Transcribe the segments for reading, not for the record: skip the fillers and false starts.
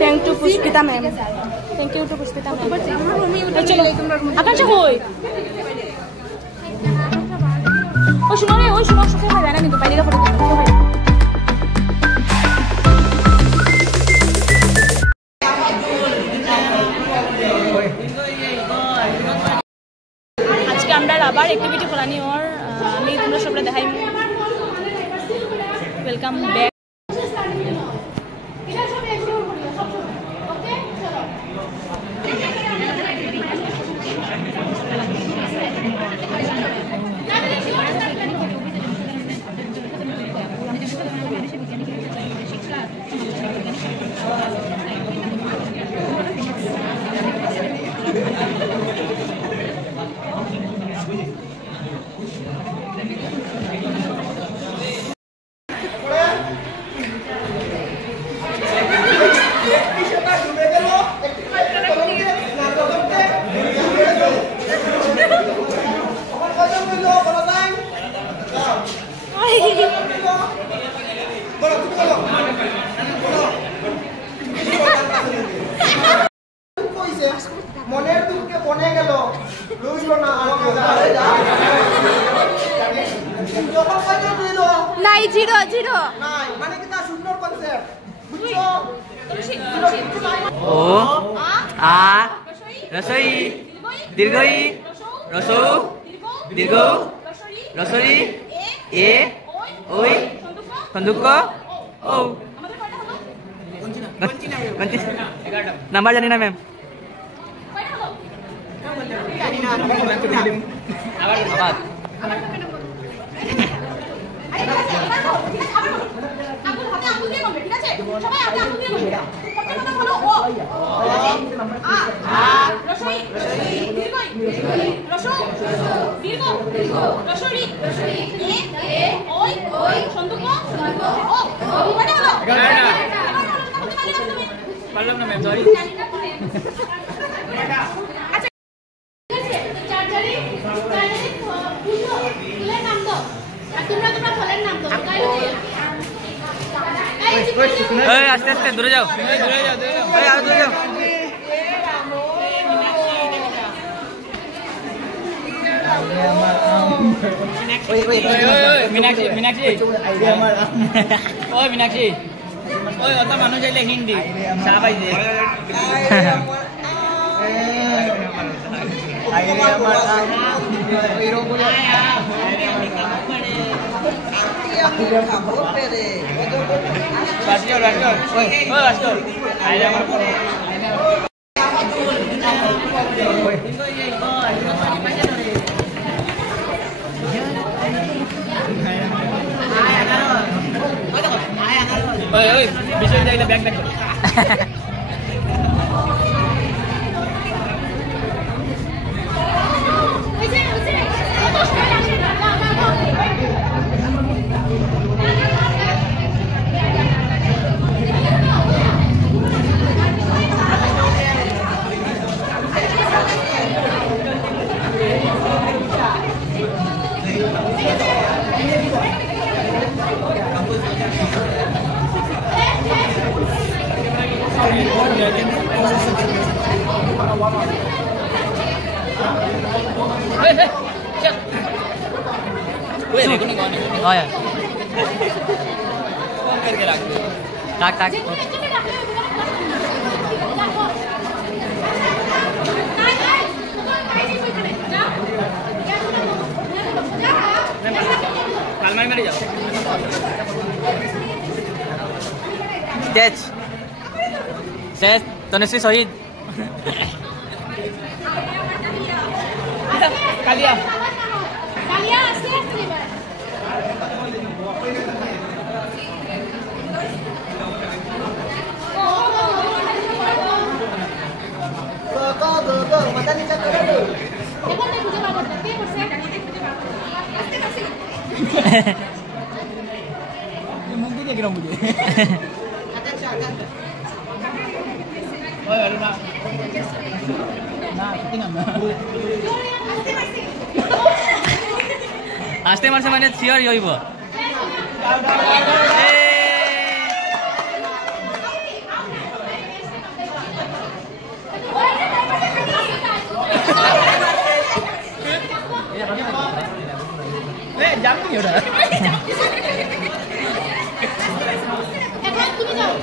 Thank you Pushpita ma'am thank you to Pushpita ma'am चलो आकांक्षा होय ओ सुनो रे ओ सुनो सुखे भाई ना কিন্তু বাইরে ফটো তুলো ভাই আজকে আমরা আবার অ্যাক্টিভিটি করানি ওর আমি তোমরা সবরে দেখাই ওয়েলকাম ব্যাক মনের দুঃখে বনে গেল রইল না আর যখন কইতে দিল নাই জিরো জিরো নাই মানে কি তা সুন্দর কনসেপ্ট বুঝছো ও আ রসই দীর্ঘই রসৌ দীর্ঘ রসরি এ ওই সন্দুক ও নাম্বার জানি না ম্যাম আবার পারলাম না ম্যাম সরি আস্তে আস্তে দূরে যাও আরো দূরে যাও মীনাক্ষী ওই মীনাক্ষী ওই অত মানুষ যাইলে হিন্দি চা পাইছে বিষয় যাইলে ব্যাগ দেখো Tak. Mari jauh. Set. Tanusri Sohid. Kalia. Go. Mata ni cakap dulu. Mungkin dia kira muncul. Oh, ada nak. Nah, tinggal mana? Aste marse mane sure yoibo. জানি ওরা তুমি যাও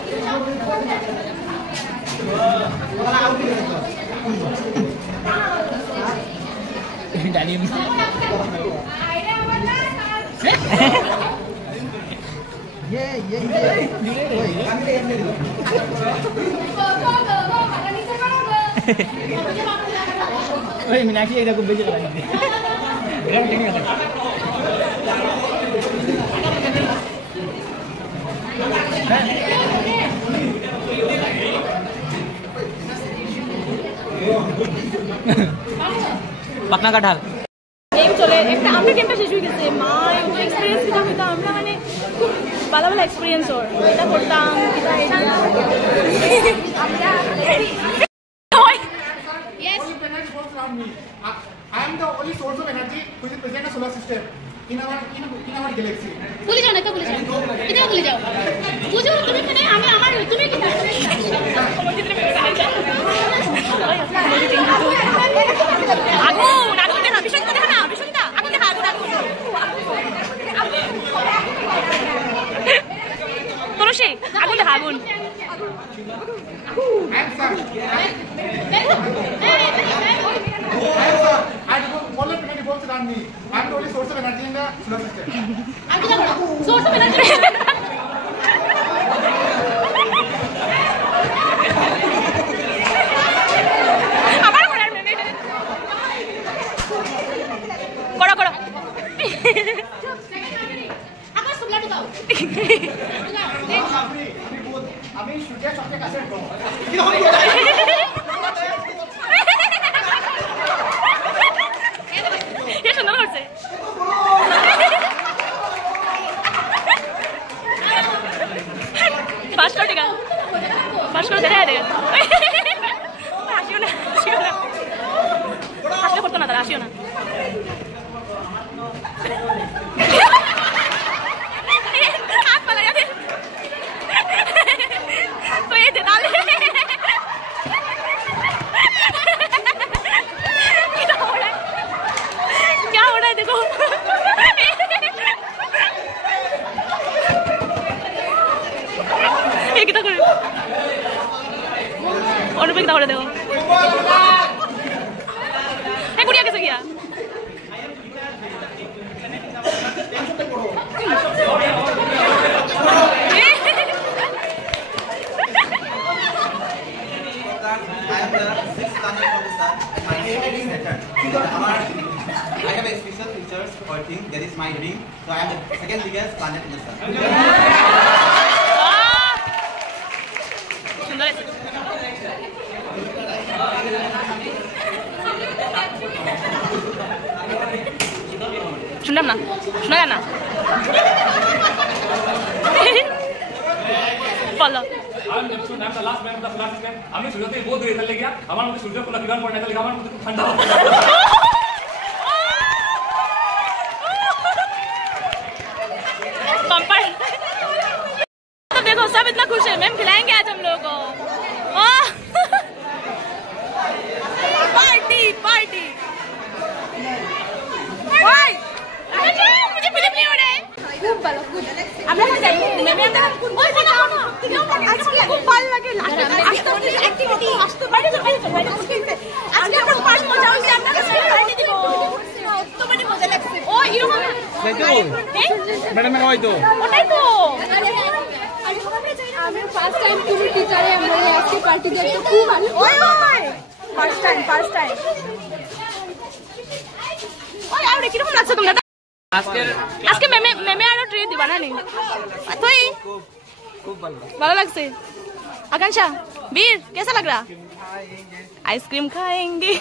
ডালিম ওই मीनाक्षी এটা খুব বেশি লাগে পাকনা কাঁঠাল গেম চলে একটা আমরা গেমটা শেষ হয়ে গেছে মা ওটা এক্সপেরিয়েন্স কিটা হইতাম আমরা মানে খুব ভালো ভালো এক্সপেরিয়েন্স ওর এটা করতাম কিটা এটা I am the only source of energy which is present in the solar system in our galaxy. ভুলে যাও না তো ভুলে যাও এটা ভুলে যাও বুঝো তুমি মানে আমি আমার তুমি কি আগুন আগুন দেখা বিশ্বজিৎ দেখা না বিশ্বজিৎ আগুন দেখা আগুন আগুন তুলসী আগুন দেখা আগুন I am sun. I do all the energy revolves around me. I am the only source of energy in the solar system. source of energy করো করো আবার সুবলাটু দাও আমি সূর্যের সবচেয়ে কাছের গ্রহ ये सुंदर করছে পাস করে দেখা পাস করে দেখা দেখা আসিও না আসলে করতো না তারা আসিও না অনুপে কি তাহলে দেখো এই কুড়িয়া কেসে গিয়া I am the sixth planet from the sun. My name is Saturn. I have a special features or thing. That is my ring. So I am the second biggest planet in the sun. সুন্দর শুনলাম না শোনা যায় না বলো I'm Neptune. I'm the last man of the solar system. আমি সূর্যতে বহুত দূরে চলে গিয়া আমার মধ্যে সূর্য কোন কিরণ পড়ে না আমার মধ্যে খুব ঠান্ডা पंपर तो देखो सब इतना खुश है मैम खिलाएंगे आज हम लोगों को पार्टी पार्टी मुझे फिल्म नहीं हो रहा है खूब ভালো খুব আমরা না যাই ম্যাম আমরা ওই দেখো না আজকে খুব ভালো লাগে আজকে অ্যাক্টিভিটি আসতে বাইরে আজকে আমরা ফার্স্ট মজা হইছে আমরা পার্টি দিব তো মানে মজা লাগছে ও এরকম ম্যাডাম ওই তো ওটাই তো আমি ফার্স্ট টাইম তুমি টিচারে আমরা আজকে পার্টি দিতে খুব ভালো ওই ফার্স্ট টাইম ওই আরে কি রকম লাগছে তোমরা আজকে মেমে আরো ট্রিট দিবা না নি তুই খুব ভালো লাগছে আকাঙ্ক্ষা বীর कैसा लग रहा आइसक्रीम खाएंगे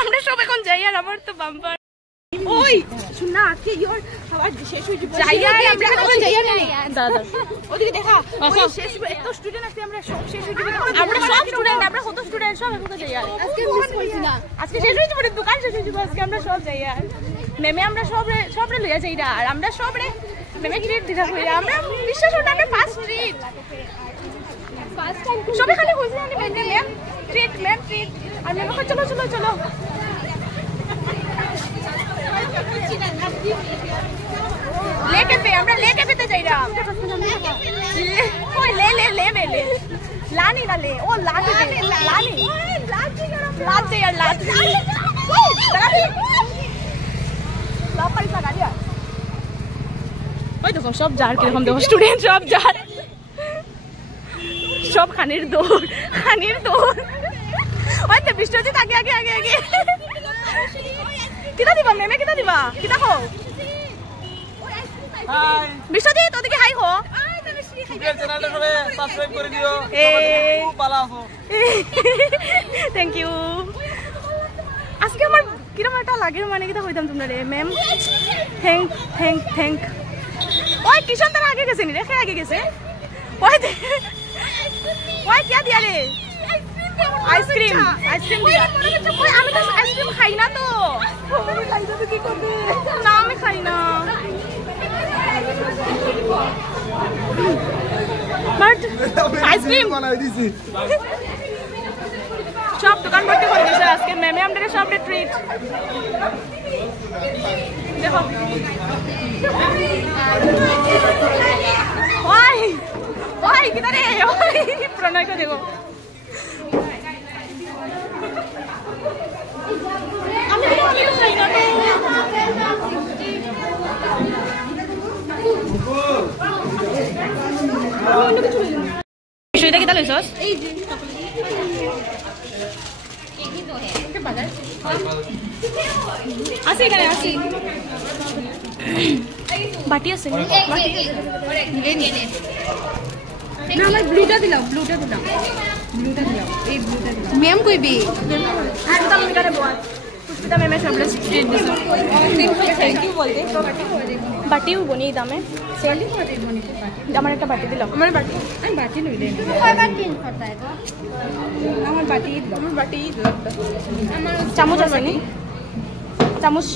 আমরা সব এখন যাই আর আমার তো বাম্পার ওই শুন না আজকে ইওর খাবার শেষ হয়ে যাবে যাই আর আমরা এখন যাই আর দাদা ওদিকে দেখা ওই শেষ এত স্টুডেন্ট আছে আমরা সব শেষ হয়ে যাবে আমরা সব স্টুডেন্ট আমরা কত স্টুডেন্ট সব এখন যাই আর আজকে মিস করছি না আজকে শেষ হয়ে যাবে দোকান শেষ হয়ে যাবে আজকে আমরা সব যাই আর মেমে আমরা সবরে লইয়া যাই আর আমরা সবরে মেমে কি রেট দিতা কইরা আমরা বিশ্বাস হলো আমরা ফার্স্ট ট্রিট সবে খালি কইছি আমি ম্যাম ট্রিট আর মেমে চলো लेके पे हमरा लेके पे ते जाइरा ओए ले ले ले ले लानी ना ले ओ लानी लानी लाची यार लाची ला पैसा ना दिया ওই দেখো সব যার কিরকম দেখো স্টুডেন্ট সব যার সব খানির দৌড় ওই তো বিশ্বজিৎ আগে আগে আগে আগে কিটা দিবা মেমে কিটা দিবা কিটা হো হাই বিশ্বজিৎ ওদিকে হাই হো চ্যানেলটা সবাই সাবস্ক্রাইব করে দিও খুব ভালো আছো থ্যাংক ইউ আজকে আমার কিরকম একটা লাগে মানে কিটা কইতাম তোমরা রে ম্যাম থ্যাংক ওই কিষান তার আগে গেছে নি রে আগে গেছে ওই क्या दिया रे आइसक्रीम दिया ओए আমি তো আইসক্রিম খাই না তো খাইছো তো কি করবে না আমি খাই না বাট আইসক্রিম বানাই দিছি সব দোকান ভর্তি হয়ে গেছে আজকে ম্যামে আমাদের সবটা ট্রিট দেখো ওই ওই কিনারে ওই প্রণয় কে দেখো আমি খাই না বিষয়টা কি তা লইছস এই যে একই তো হে কে বাজার আসি এখানে আসি বাটি আছে না বাটি না আমার ব্লুটা দিলাও এই ব্লুটা দিলাও ম্যাম কইবি আর তো আমি করে বল পুষ্পিতা ম্যামে সবলে 68 দিছো থ্যাংক ইউ বলতে বাটিও বনি দামে সেলি করে বনি আমার একটা বাটি দিলাও আমার বাটি আমি বাটি লই দেই কয় বাটি করতে হয় তো আমার বাটি আমার চামচ আছে নি চামচ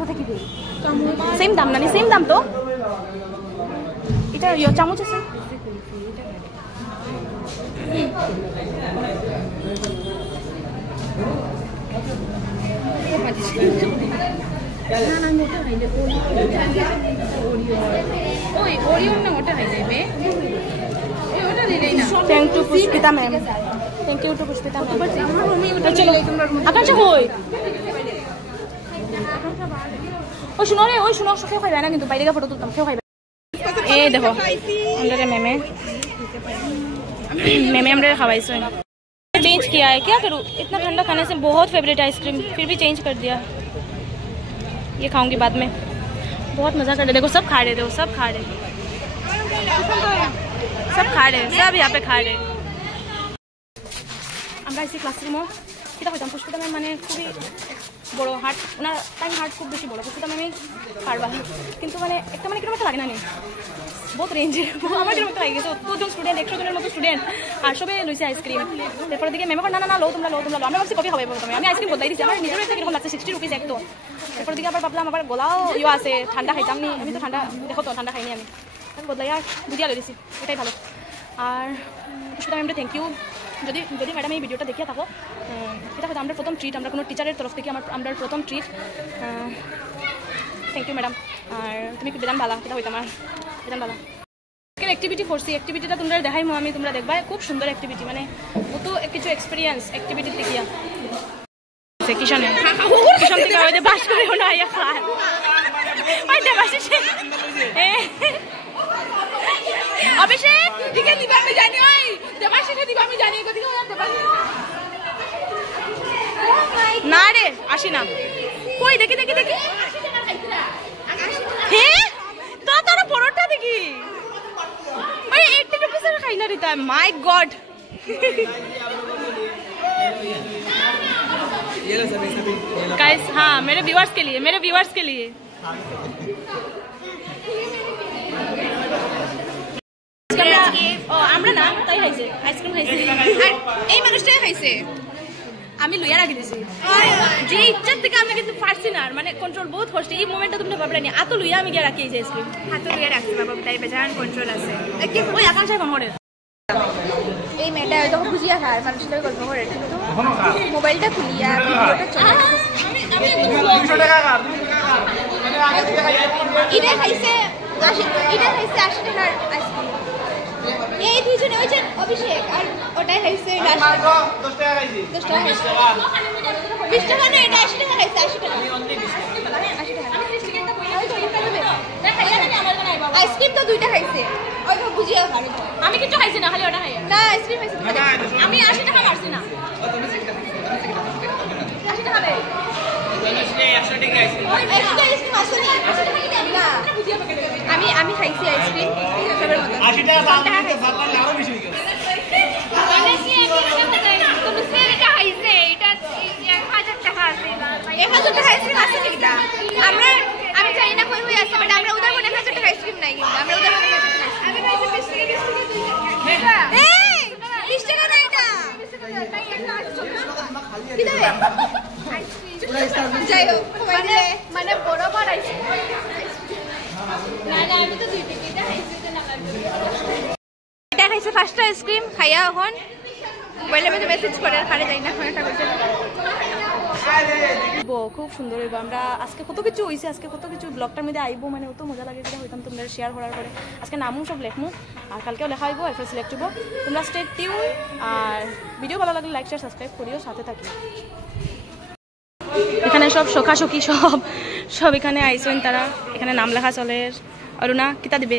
কথা কি দেই সেম দাম না নি সেম দাম তো এটা ইয়া চামচ আছে না মোটা হইলে ওই ওরিও না মোটা হইলে বে ওই ওটা দিলেই না thank you Pushpita ma'am thank you to Pushpita ma'am আমার রুমে ওটা চলো আকাঙ্ক্ষা কই ওই শুনো রে ওই শুনো খেয়ে খাইবে না কিন্তু বাইরে গিয়ে ফটো তুলতাম খেয়ে খাইবে এই দেখো আমরা मैमे हमने खवाइसो चेंज किया है क्या करूँ इतना ठंडा खाने से बहुत फेवरेट आइसक्रीम फिर भी चेंज कर दिया ये खाऊंगी बाद में बहुत मज़ा कर रहे देखो सब खा रहे थे सब खा रहे सब यहाँ पे खा रहे আমরা এই ক্লাসরুমও কিটা হইতাম পুষ্পিতা ম্যাম মানে খুবই বড় হার্ট ওনার টাইম হার্ট খুব বেশি বড় পুষ্পিতা ম্যামই পারবা কিন্তু মানে একটা মানে কিরকম একটা লাগে না নি বহুত রেঞ্জের আমার কিরকম একটা লাগে গেছে 2 জন স্টুডেন্ট 100 জনের মতো স্টুডেন্ট আর সবে লইছে আইসক্রিম তারপরে দিকে ম্যাম না লো তোমরা লো আমরা ভাবছি কপি হবে প্রথমে আমি আইসক্রিম বদলাই দিছি আমার নিজের একটা কিরকম লাগছে 60 রুপিস এক তো তারপরে দিকে আবার ভাবলাম আবার গলাও ইউ আছে ঠান্ডা খাইতাম নি আমি তো ঠান্ডা দেখো তো ঠান্ডা খাইনি আমি বদলাই আর বুঝিয়া লই দিছি এটাই ভালো আর পুষ্পিতা ম্যামকে থ্যাংক ইউ যদি ম্যাডাম এই ভিডিওটা দেখিয়ে থাকো এটা হয়তো আমরা প্রথম ট্রিট আমরা কোনো টিচারের তরফ থেকে আমরা প্রথম ট্রিট থ্যাংক ইউ ম্যাডাম আর তুমি বেদান ভালা এটা হইতো আমার বেদান ভালা एक्टिविटी করছি एक्टिविटीটা তোমরা দেখাইমু আমি তোমরা দেখবা খুব সুন্দর एक्टिविटी মানে কত কিছু এক্সপেরিয়েন্স एक्टिविटी দেখিয়া সে কিষানে কিষান থেকে ওই বাস করে না ইয়া খায় ওই দেবাশিস অভিষেক দিকে দিবা আমি জানি ওই দেবাশিসে দিবা আমি জানি কদিকে দেবাশিস না রে আসি না কই দেখি হ্যাঁ তো তোর পরোটা দেখি ওই 80 रुपीस का खाई ना रहता है माय गॉड गाइस हाँ मेरे व्यूअर्स के लिए আমরা না তাই খাইছে আইসক্রিম খাইছে আর এই মানুষটাই খাইছে আমি লইয়া রাখি দিছি যে ইচ্ছা থেকে আমি কিন্তু পারছি না মানে কন্ট্রোল বহুত কষ্ট এই মোমেন্টটা তুমি ভাবলা নি আতো লইয়া আমি গিয়া রাখি এই আইসক্রিম হাতে লইয়া রাখছি বাবা তাই বেজান কন্ট্রোল আছে কি ওই আকাঙ্ক্ষা কোন করে এই মেয়েটা হয়তো বুঝিয়া খায় মানুষের গল্প করে কিন্তু মোবাইলটা খুলিয়া ভিডিওটা চলে আমি 200 টাকা ইটা খাইছে 80 টাকার আইসক্রিম। এই দুইজনে ওই যে অভিষেক আর ওটাই খাইছে 10 টাকা। 10 টাকা খাইছি। 10 টাকা 20 টাকা না, এটা 80 টাকা খাইছে। 80 টাকা আইসক্রিম তো দুইটা খাইছে। ওই বুঝিয়া খাই আমি কিছু খাইছি না, খালি ওটা খাই না। আইসক্রিম খাইছি আমি 80 টাকা মারছি না। 80 টাকা দে আমি খাইছি আইসক্রিম সবার মতো 80 টাকা দাম দিতে বাবা আরো বেশি হয়ে গেল। মানে কি তুমি সেটা খাইছে এটা 1000 টাকা আছে। 1000 টাকা আইসক্রিম আছে কিটা? আমি জানি না কই হই আছে, বাট আমরা উদার মনে 1000 টাকা আইসক্রিম নাই, কিন্তু আমরা উদার মনে আমি খাইছি 20 টাকা এই 20 টাকা না এটা কি দেবে যাই হোক মানে বরাবর আইসক্রিম না আমি তো দুই টাকা খাইছি না এটা খাইছে ফার্স্ট আইসক্রিম খাইয়া এখন বলে মধ্যে মেসেজ করে খারে যাই না এটা করতে খুব সুন্দর হইব। আমরা আজকে কত কিছু হয়েছে, আজকে কত কিছু ব্লগটার মধ্যে আইব, মানে অত মজা লাগে যেটা হইতাম তোমরা শেয়ার করার পরে। আজকে নামও সব লেখমু আর কালকেও লেখা হইব, এরপর সিলেক্ট হইব। তোমরা স্টে টিউন আর ভিডিও ভালো লাগলে লাইক শেয়ার সাবস্ক্রাইব করিও, সাথে থাকি। এখানে সব সখা সখী সব এখানে আইসেন, তারা এখানে নাম লেখা চলে। অরুণা কিতা দিবে?